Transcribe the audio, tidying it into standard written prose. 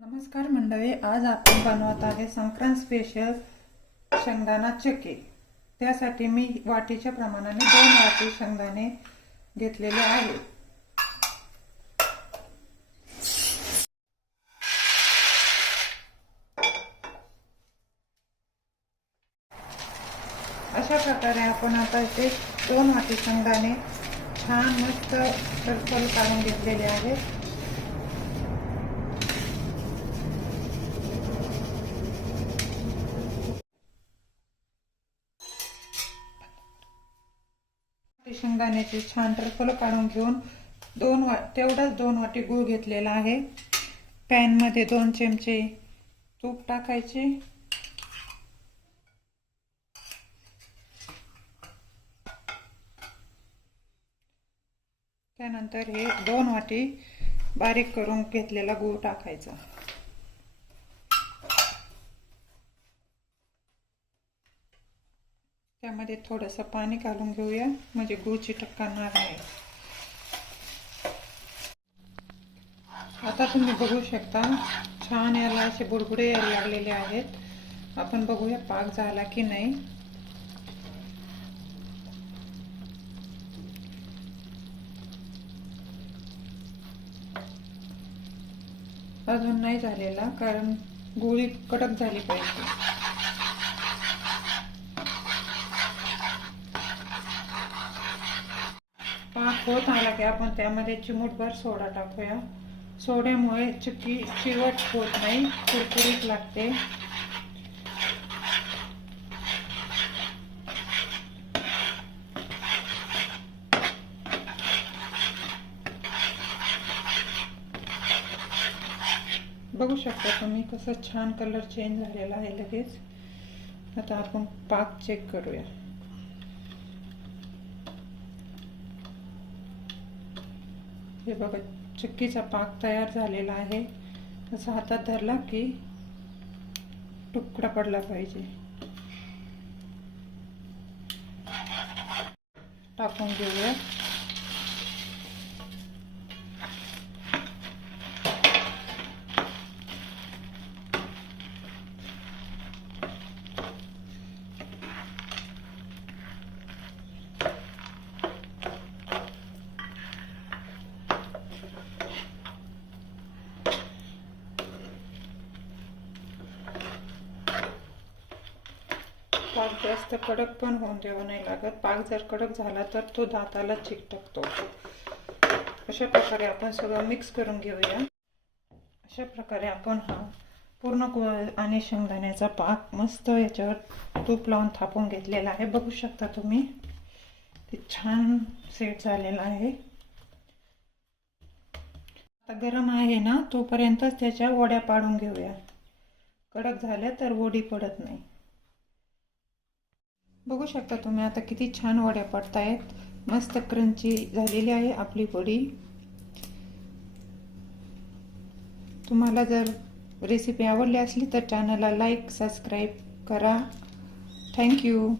नमस्कार मंडळी, आज आपण बनवत आहे संक्रांत स्पेशल शेंगदाणा चक्की। त्यासाठी मी वाटीच्या प्रमाणाने 2 वाटी शेंगदाणे घेतलेले आहेत। अशा प्रकारे आपण आता इथे 2 वाटी शेंगदाणे छान मस्त टरफल काढून घेतलेले आहेत। शेंगदाण्याचे छान टरफल काढून घेऊन तेवढाच 2 वाटी गूळ घेतलेला आहे। पॅन मध्ये 2 चमचे तूप टाकायचे। त्यानंतर हे 2 वाटी बारीक करून घेतलेला गूळ टाकायचा। त्यामध्ये थोडंसं पाणी घालून घेऊया, म्हणजे गूळ चिटकणार नाही। आता तुम्ही बघू शकता छान याला असे बुडबुडे यायला लागलेले आहेत। आपण बघूया पाक झाला की नाही। अजून नाही झालेला, कारण गुळी कडक झाली पाहिजे। पाक होत आला की आपण त्यामध्ये चिमूटभर सोडा टाकूया। सोड्यामुळे चक्की चिवट होत नाही, कुरकुरीत लागते। बघू शकता तुम्ही कसं छान कलर चेंज झालेला आहे लगेच। आता आपण पाक चेक करूया। हे बघा, चक्कीचा पाक तयार झालेला आहे। असं हातात धरला की तुकडा पडला पाहिजे। टाकून घेऊया। पाक जास्त कडक पण होऊन द्यावा नाही लागत। पाक जर कडक झाला तर तो दाताला चिकटतो। अशा प्रकारे आपण सगळं मिक्स करून घेऊया। अशा प्रकारे आपण हा पूर्ण गूळ आणि शेंगदाण्याचा पाक मस्त याच्यावर तूप लावून थापून घेतलेला आहे। बघू शकता तुम्ही, ते छान सेट झालेला आहे। आता गरम आहे ना, तोपर्यंतच त्याच्या वड्या पाडून घेऊया। कडक झाल्या तर वडी पडत नाही। बघू शकता तुम्ही आता किती छान वड्या पडतायत। मस्त क्रंची झालेली आहे आपली वडी। तुम्हाला जर रेसिपी आवडली असली तर चॅनलला लाईक, सबस्क्राईब करा। Thank you.